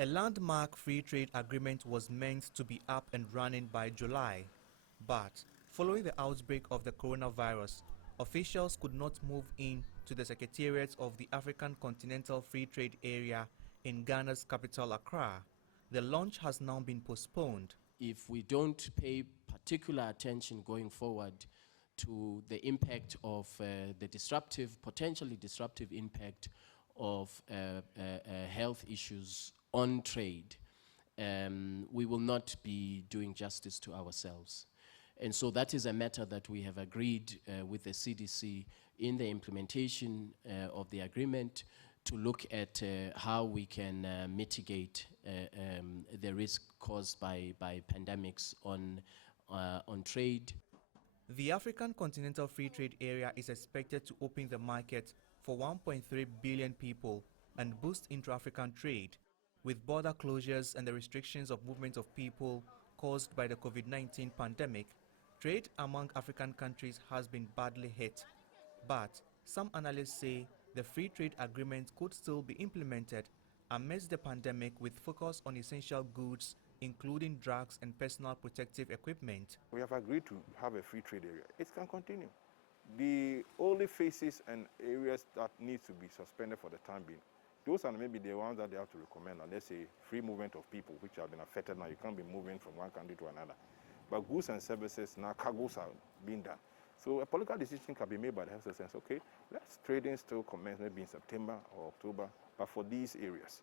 A landmark free trade agreement was meant to be up and running by July, but following the outbreak of the coronavirus, officials could not move in to the secretariat of the African Continental Free Trade Area in Ghana's capital Accra. The launch has now been postponed. If we don't pay particular attention going forward to the impact of the potentially disruptive impact of health issues on trade, we will not be doing justice to ourselves. And so that is a matter that we have agreed with the CDC in the implementation of the agreement to look at how we can mitigate the risk caused by pandemics on trade. The African Continental Free Trade Area is expected to open the market for 1.3 billion people and boost intra-African trade. With border closures and the restrictions of movement of people caused by the COVID-19 pandemic, trade among African countries has been badly hit. But some analysts say the free trade agreement could still be implemented amidst the pandemic with focus on essential goods, including drugs and personal protective equipment. We have agreed to have a free trade area. It can continue. The only phases and areas that need to be suspended for the time being, those are maybe the ones that they have to recommend. And let's say free movement of people, which have been affected now. You can't be moving from one country to another. But goods and services, now cargoes are being done. So a political decision can be made by the health system. Okay, let's trading still commence maybe in September or October, but for these areas.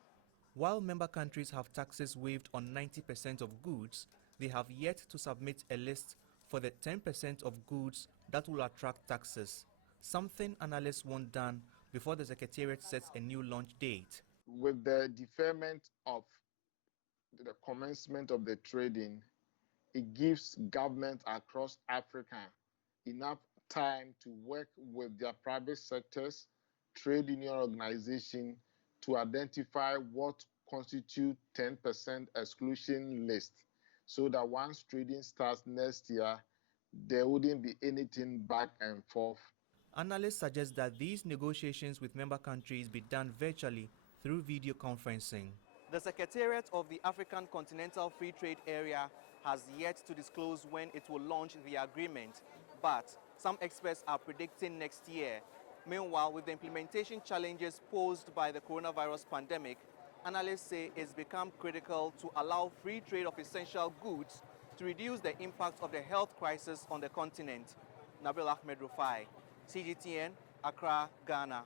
While member countries have taxes waived on 90% of goods, they have yet to submit a list for the 10% of goods that will attract taxes, something analysts want done before the Secretariat sets a new launch date. With the deferment of the commencement of the trading, it gives governments across Africa enough time to work with their private sectors, trade union organizations, to identify what constitute 10% exclusion list, so that once trading starts next year, there wouldn't be anything back and forth. Analysts suggest that these negotiations with member countries be done virtually through video conferencing. The Secretariat of the African Continental Free Trade Area has yet to disclose when it will launch the agreement, but some experts are predicting next year. Meanwhile, with the implementation challenges posed by the coronavirus pandemic, analysts say it's become critical to allow free trade of essential goods to reduce the impact of the health crisis on the continent. Nabil, Ahmed, Rufai, CGTN, Accra, Ghana.